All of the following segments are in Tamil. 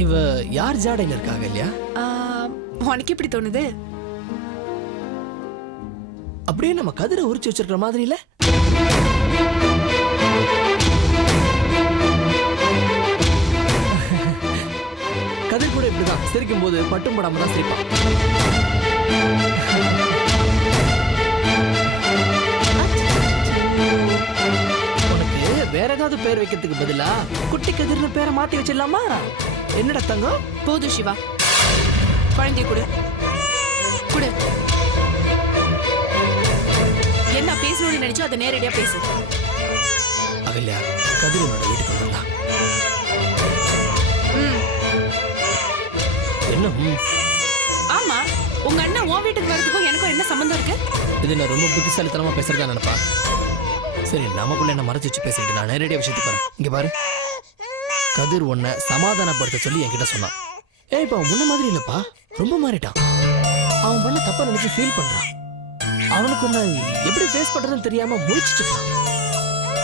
இவ யார் ஜாடையில இருக்காங்க இல்லையா? உனக்கு எப்படி தோணுது? அப்படியே நம்ம கதிரை உரிச்சு வச்சிருக்கிற மாதிரி இல்ல கதிர் கூட இப்படிதான் சிரிக்கும் போது பட்டும் படாம தான் சிரிப்பான். உனக்கு வேற ஏதாவது பேர் வைக்கிறதுக்கு பதிலா குட்டி கதிர்னு பேரை மாத்தி வச்சிடலாமா? என்னடா தங்கம்? போதும் சிவா. குழந்தைய கொடு. கொடு. என்ன பேசணும்னு நினைச்சோ அதை நேரடியா பேசு. அகல்யா கதிர் உன்னோட வீட்டுக்கு வந்திருந்தான் ம். என்ன? ஆமா உங்க அண்ணன் உன் வீட்டுக்கு வரதுக்கும் எனக்கும் என்ன சம்மந்தம் இருக்கு? இது நான் ரொம்ப புத்திசாலித்தனமா பேசுறதா நினைப்பா. சரி நமக்குள்ள என்ன மறைச்சு வச்சு பேசிக்கிட்டு நான் நேரடியா விஷயத்துக்கு வரேன். இங்க பாரு. கதிர் உன்னை சமாதானப்படுத்த சொல்லி என்கிட்ட சொன்னான். ஏய் இப்ப அவன் முன்ன மாதிரி இல்லப்பா. ரொம்ப மாறிட்டான். அவன் பண்ண தப்பா நினைச்சு ஃபீல் பண்றான். அவனுக்கு உன்னை எப்படி ஃபேஸ் பண்றதுன்னு தெரியாம இருக்கான்.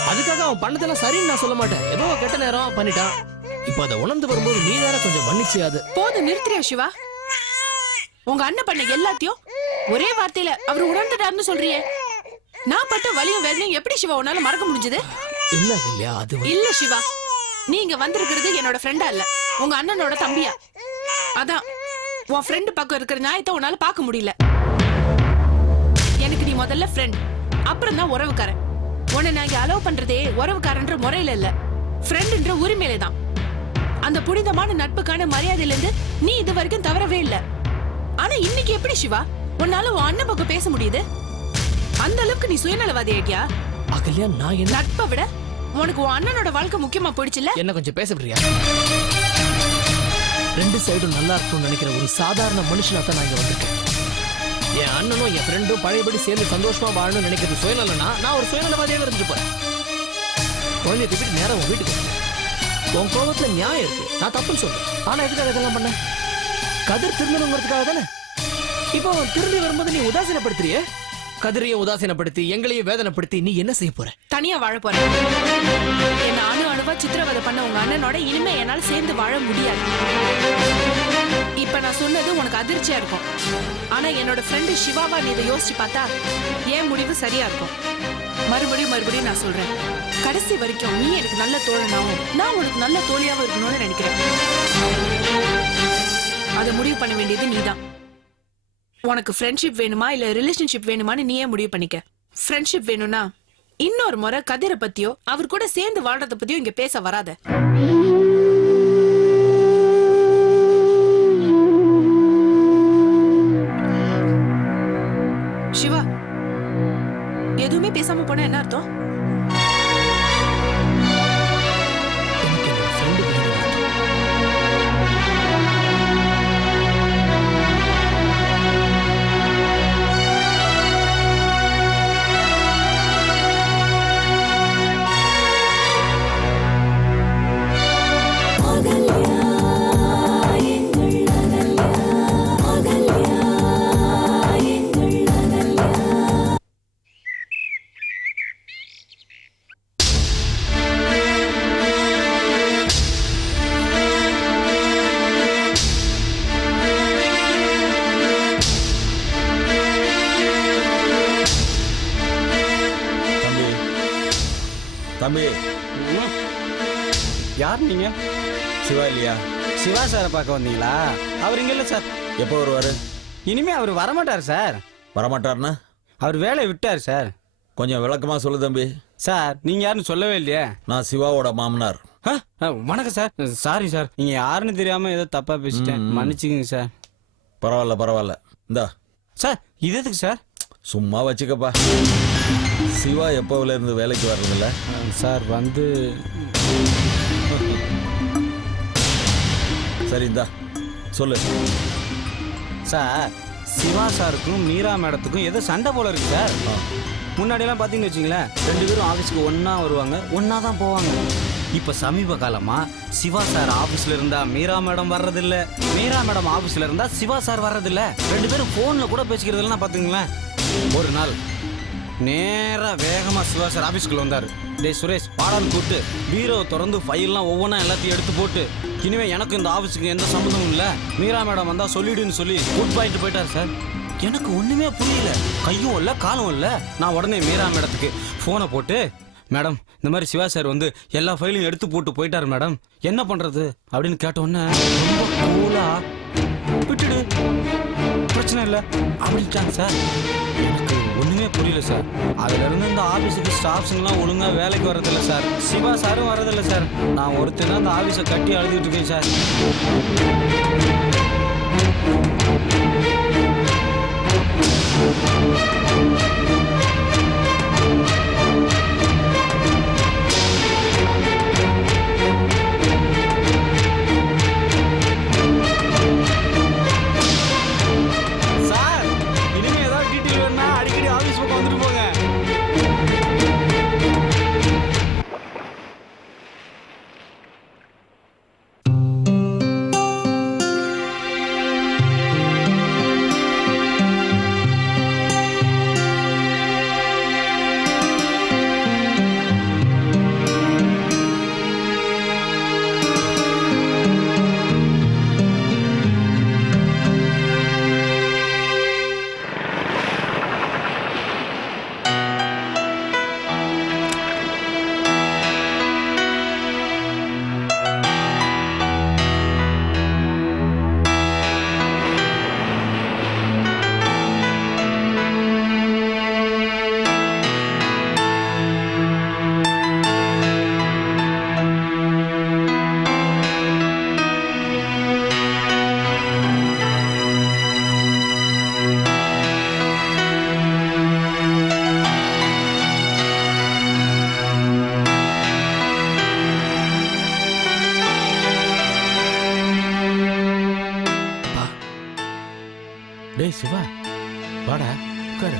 அதுக்காக அவன் பண்ணதெல்லாம் சரின்னு நான் சொல்ல மாட்டேன். ஏதோ கெட்ட நேரம் பண்ணிட்டான். இப்போ அதை உணர்ந்து வரும்போது நீ தானே கொஞ்சம் மன்னிச்சு அது போதும் நிறுத்துறியா சிவா? உங்க அண்ணன் பண்ண எல்லாத்தையும் ஒரே வார்த்தையில அவர் உணர்ந்துட்டாருன்னு சொல்றியே. நான் பட்ட வலியும் வேதனையும் எப்படி சிவா உன்னால மறக்க முடிஞ்சது? இல்ல இல்லையா அது இல்ல சிவா. நீ இங்க வந்திருக்கிறது என்னோட ஃப்ரெண்டா இல்ல. உங்க அண்ணனோட தம்பியா? அதான். உன் ஃப்ரெண்டு பக்கம் இருக்கிற நியாயத்தை உன்னால பார்க்க முடியல. எனக்கு நீ முதல்ல ஃப்ரெண்ட் அப்புறம் தான் உறவுக்காரன். உன்னை நான் இங்க அலோவ் பண்றதே உறவுக்காரன்ற முறையில இல்ல. ஃப்ரெண்டுன்ற உரிமையில தான். அந்த புனிதமான நட்புக்கான மரியாதையில இருந்து நீ இது வரைக்கும் தவறவே இல்ல. ஆனா இன்னைக்கு எப்படி சிவா? உன்னால உன் அண்ணன் பக்கம் பேச முடியுது? அந்த அளவுக்கு நீ சுயநலவாதி ஆயிட்டியா அகல்யா நான் என்ன நட்பை விட உனக்கு உன் அண்ணனோட வாழ்க்கை முக்கியமா போயிடுச்சுல என்ன கொஞ்சம் பேச விடுறியா? ரெண்டு சைடும் நல்லா இருக்கும்னு நினைக்கிற ஒரு சாதாரண மனுஷனா தான் நான் இங்க வந்திருக்கேன். என் அண்ணனும் என் ஃப்ரெண்டும் பழையபடி சேர்ந்து சந்தோஷமா வாழணும்னு நினைக்கிறது சுயநலனா? நான் ஒரு சுயநலவாதியாக இருந்துட்டு குழந்தைய தூக்கிட்டு நேரம் உன் வீட்டுக்கு உன் கோபத்துல நியாயம் இருக்கு. நான் தப்புன்னு சொல்றேன். ஆனா எதுக்காக இதெல்லாம் பண்ண? கதிர் திரும்பணுங்கிறதுக்காக தானே? இப்போ திரும்பி வரும்போது நீ உதாசீனப்படுத்துறியே? கதிரையும் உதாசீனப்படுத்தி எங்களையும் வேதனைப்படுத்தி நீ என்ன செய்ய போற? தனியா வாழ போறேன். என்ன அணு அணுவா சித்திரவதை பண்ண உங்க அண்ணனோட இனிமே என்னால சேர்ந்து வாழ முடியாது. இப்ப நான் சொன்னது உனக்கு அதிர்ச்சியா இருக்கும். ஆனா என்னோட ஃப்ரெண்டு சிவாவா நீ இதை யோசிச்சு பார்த்தா என் முடிவு சரியா இருக்கும். மறுபடியும் மறுபடியும் நான் சொல்றேன். கடைசி வரைக்கும் நீ எனக்கு நல்ல தோழனாவும் நான் உனக்கு நல்ல தோழியாவும் இருக்கணும்னு நினைக்கிறேன். அதை முடிவு பண்ண வேண்டியது நீதான். உனக்கு ஃப்ரெண்ட்ஷிப் வேணுமா இல்ல ரிலேஷன்ஷிப் வேணுமான்னு நீயே முடிவு பண்ணிக்க. ஃப்ரெண்ட்ஷிப் வேணும்னா இன்னொரு முறை கதிரை பத்தியோ அவர் கூட சேர்ந்து வாழ்றத பத்தியோ இங்க பேச வராத. சிவா எதுவுமே பேசாம போனா என்ன அர்த்தம்? யார் நீங்க? சிவா இல்லையா? சிவா சாரை பார்க்க வந்தீங்களா? அவர் இங்க இல்ல சார். எப்போ வருவாரு? இனிமே அவர் வரமாட்டார் சார். வரமாட்டாருன்னா? அவர் வேலையை விட்டார் சார். கொஞ்சம் விளக்கமா சொல்லு தம்பி. சார் நீங்க யாருன்னு சொல்லவே இல்லையே. நான் சிவாவோட மாமனார். வணக்கம் சார். Sorry sir. நீங்க யாருன்னு தெரியாம ஏதோ தப்பா பேசிட்டேன். மன்னிச்சுக்கங்க சார். பரவாயில்ல பரவாயில்ல. இந்தா. சார் இது எதுக்கு சார்? சும்மா வச்சுக்கப்பா. சிவா எப்போவுல இருந்து வேலைக்கு வர்றதில்ல? சார் வந்து சரி இந்தா சொல்லு. சார் சிவா சாருக்கும் மீரா மேடத்துக்கும் ஏதோ சண்டை போல இருக்கு சார். முன்னாடியெல்லாம் பார்த்தீங்கன்னு வச்சுங்களேன் ரெண்டு பேரும் ஆஃபீஸ்க்கு ஒன்றா வருவாங்க ஒன்றா தான் போவாங்க. இப்போ சமீப காலமா சிவா சார் ஆஃபீஸில் இருந்தா மீரா மேடம் வர்றதில்ல மீரா மேடம் ஆஃபீஸில் இருந்தா சிவா சார் வர்றதில்ல. ரெண்டு பேரும் ஃபோனில் கூட பேசிக்கிறதெல்லாம் பார்த்துங்களேன் ஒரு நாள் நேராக வேகமாக சிவா சார் ஆஃபீஸ்க்குள்ளே வந்தார். டே சுரேஷ் பாடான்னு கூப்பிட்டு பீரோவை திறந்து ஃபைல்லாம் ஒவ்வொன்றா எல்லாத்தையும் எடுத்து போட்டு இனிமேல் எனக்கு இந்த ஆஃபீஸுக்கு எந்த சம்மந்தமும் இல்லை. மீரா மேடம் வந்தால் சொல்லிடுன்னு சொல்லி குட் பாயிண்ட் போயிட்டார் சார். எனக்கு ஒன்றுமே புரியல. கையும் இல்லை காலும் இல்லை. நான் உடனே மீரா மேடத்துக்கு ஃபோனை போட்டு மேடம் இந்த மாதிரி சிவா சார் வந்து எல்லா ஃபைலையும் எடுத்து போட்டு போயிட்டார் மேடம். என்ன பண்ணுறது அப்படின்னு கேட்டோன்னே ரொம்ப கூலாக பிரச்சனை இல்லை. அப்படின்ட்டாங்க சார் எனக்கு புரியல சார் அதுலேருந்து இந்த ஆஃபீஸுக்கு ஸ்டாஃப்ஸுங்கெல்லாம் ஒழுங்காக வேலைக்கு வரதில்ல சார் சிவா சாரும் வரதில்ல சார் நான் ஒருத்தர் அந்த ஆஃபீஸை கட்டி அழுதுகிட்டு இருக்கேன் சார் சார் டேய் சிவா. வாடா உட்காரு.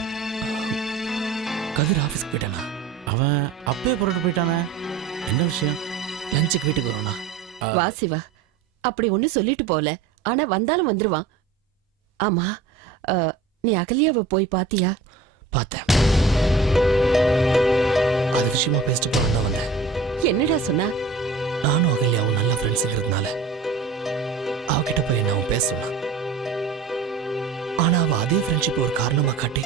கதிர் ஆஃபீஸ்க்கு போயிட்டானா? அவன் அப்பே புறட்டு போயிட்டானே. என்ன விஷயம்? லஞ்சுக்கு வீட்டுக்கு வரோண்ணா வா சிவா. அப்படி ஒண்ணு சொல்லிட்டு போல ஆனா வந்தாலும் வந்துருவான். ஆமா அஹ், நீ அகலியாவை போய் பாத்தியா? பார்த்தேன். அது விஷயமா பேசிட்டு போறேன் தான் வந்தேன். என்னடா சொன்னா? நானும் அகல்யாவும் நல்ல ஃப்ரெண்ட்ஸுங்கிறதுனால அவகிட்ட போய் அவன் பேச சொன்னான். ஆனா அவ அதே ஃப்ரெண்ட்ஷிப் ஒரு காரணமா காட்டி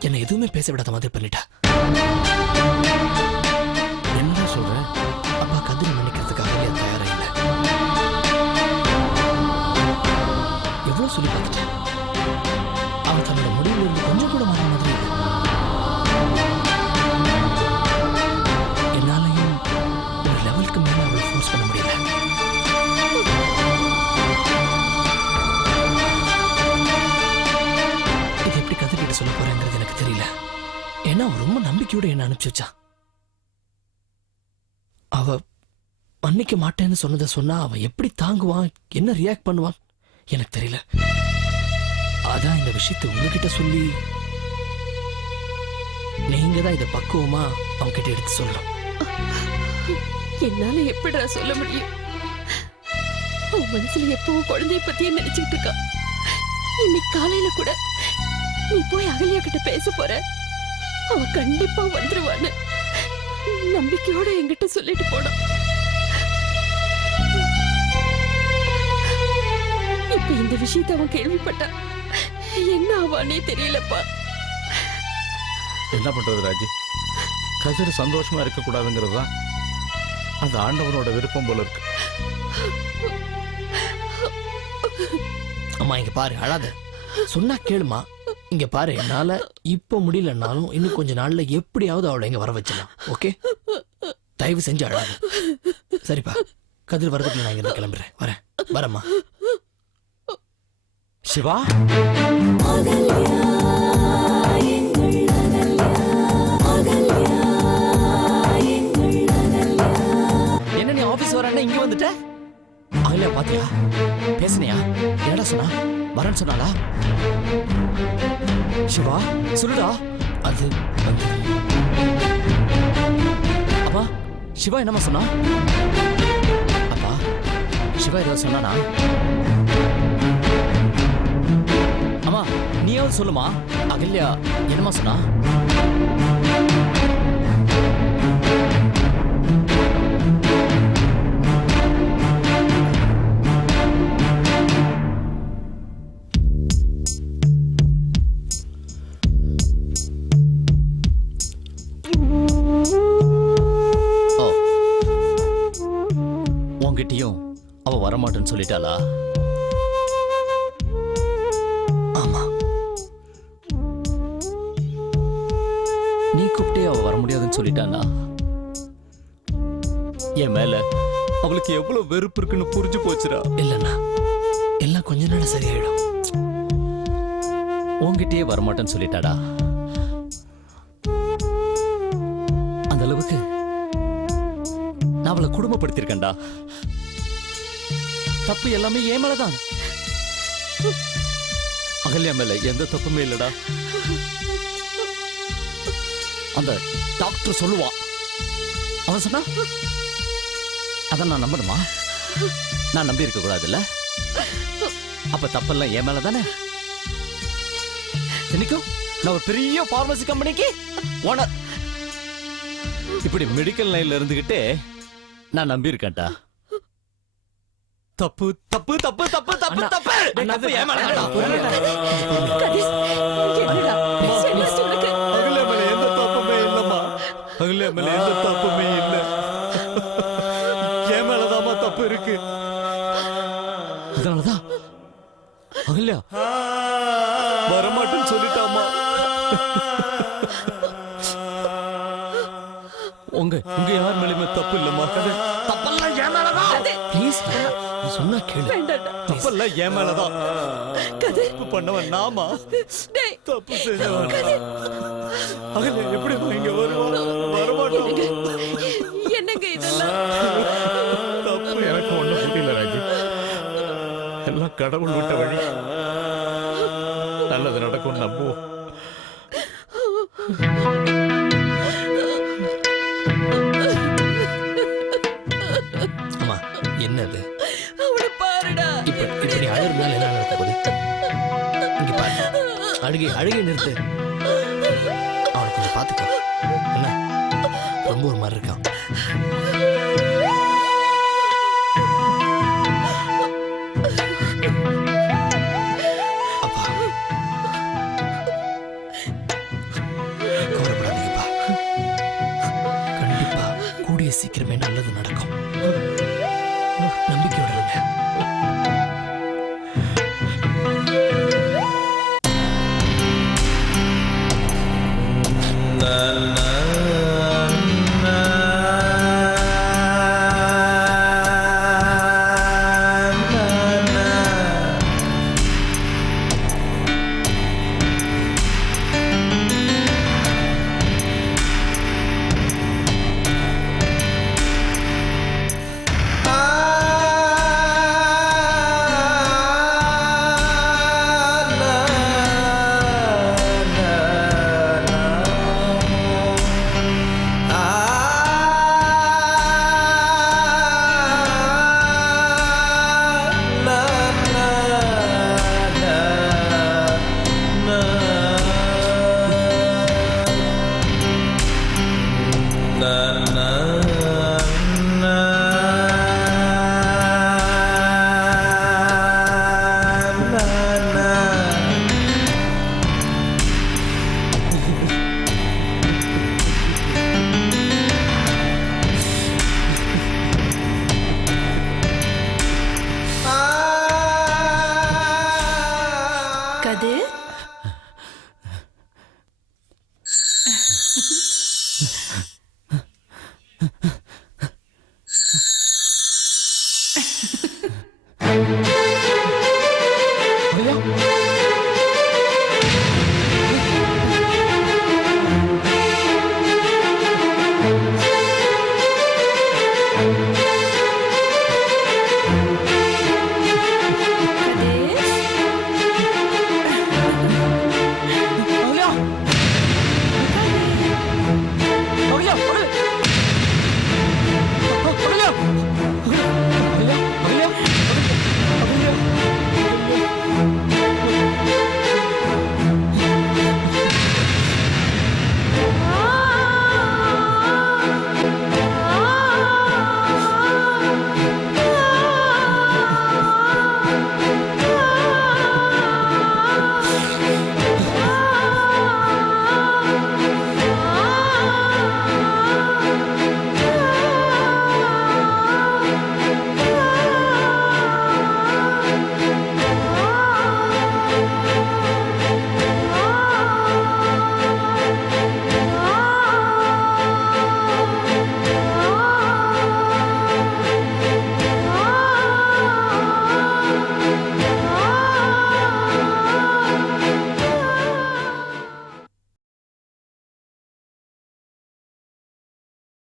என்னை எதுவுமே பேச விடாத மாதிரி பண்ணிட்டா. என்ன சொல்ற? அப்பா கதிரை மன்னிக்கிறதுக்கு அகல்யா தயாரா இல்லை எவ்வளவு சொல்லி பார்த்துட்டேன் ரொம்ப என்ன அனுப்பிச்சு வச்சா? அவ மன்னிக்க மாட்டேன்னு சொன்னதை சொன்னா அவன் எப்படி தாங்குவான்? என்ன ரியாக்ட் பண்ணுவான்? எனக்கு தெரியல. அதான் இந்த விஷயத்தை உங்ககிட்ட சொல்லி நீங்க தான் இதை பக்குவமா அவங்க கிட்ட எடுத்து சொல்லணும். என்னால எப்படிடா சொல்ல முடியும்? உன் மனசுல எப்பவும் குழந்தைய பத்தியே நினைச்சிட்டு இருக்கா இன்னைக்கு காலையில கூட நீ போய் அகலியா கிட்ட பேச போற. அவ கண்டிப்பா வந்துருவான்னு நம்பிக்கையோட என்கிட்ட சொல்லிட்டு போனான் இப்ப இந்த விஷயத்தை அவன் கேள்விப்பட்டான் என்ன ஆவானே தெரியலப்பா. என்ன பண்றது ராஜி? கதிர் சந்தோஷமா இருக்கக்கூடாதுங்கிறது தான் அந்த ஆண்டவனோட விருப்பம் போல இருக்கு. அம்மா இங்க பாரு அழாத. சொன்னா கேளுமா? இங்க பாரு என்னால இப்ப முடியலன்னாலும் இன்னும் கொஞ்ச நாள்ல எப்படியாவது அவளை இங்க வர வச்சிடலாம். ஓகே தயவு செஞ்சு அழாத. சரிப்பா. கதிர் வரதுக்கு நான் இங்க கிளம்புறேன். வரேன். வரேம்மா. சிவா? என்ன நீ ஆபீஸ் வரேன்னா இங்க வந்துட்ட? அகலியா பாத்தியா? பேசுனியா? என்னடா சொன்னா? வரேன்னு சொன்னாளா? சிவா சொல்லுடா. அது வந்து. அப்பா சிவா என்னம்மா சொன்னா? அப்பா சிவா ஏதாவது சொன்னானா? அம்மா நீயாவது சொல்லுமா? அகல்யா என்னம்மா சொன்னா? வரமாட்டேன்னு சொல்லிட்டாளா? ஆமா. நீ கூப்பிட்டே அவ வர முடியாதுன்னு சொல்லிட்டானா? என் மேல அவளுக்கு எவ்வளவு வெறுப்பு இருக்குன்னு புரிஞ்சு போச்சுடா. இல்லைண்ணா எல்லாம் கொஞ்ச நாள் சரியாயிடும். உன்கிட்டயே வரமாட்டேன்னு சொல்லிட்டாடா? அந்த அளவுக்கு நான் அவளை குடும்பப்படுத்திருக்கேன்டா தப்பு எல்லாமே ஏன் மேலதான்? அகல்யா மேல எந்த தப்புமே இல்லடா. அந்த டாக்டர் சொல்லுவான் அவன் சொன்னா அத நான் நம்பணுமா? நான் நம்பி இருக்க கூடாதுல்ல? அப்ப தப்பெல்லாம் என் மேல தானே? என்னைக்கும் நான் ஒரு பெரிய பார்மசி கம்பெனிக்கு ஓனர் இப்படி மெடிக்கல் லைன்ல இருந்துகிட்டே நான் நம்பியிருக்கேன்டா. தப்பு தப்பு தப்பு தப்பு தப்பு தப்பு. தப்பு தான்டா. கதிர் என்னடா? என்னாச்சு உனக்கு? அகல்யா மேல எந்த தப்புமே இல்லம்மா. அகல்யா மேல எந்த தப்புமே இல்ல. என் மேலதாம்மா தப்பு இருக்கு. அதனாலதான் அகல்யா. வரமாட்டேன்னு சொல்லிட்டாமா தப்பெல்லாம் என் மேலதான். தப்பு பண்ணவன் நாமா? டேய். தப்பு செஞ்சவன் அகல்யா எப்படி இங்க வருவா வரமாட்டோம் என்னங்க இதெல்லாம்? தப்பு எனக்கு ஒண்ணும் புரியல ராஜி. எல்லாம் கடவுள் விட்ட வழி. நல்லது நடக்கும் நம்புவோம். என்னது? அழுகை அழுகை நிறுத்து. அவனை கொஞ்சம் பாத்துக்கோ என்ன? ரொம்ப ஒரு மாதிரி இருக்கான். அப்பா. கவலைப்படாதீங்கப்பா. கண்டிப்பா கூடிய சீக்கிரமே நல்லது நடக்கும்.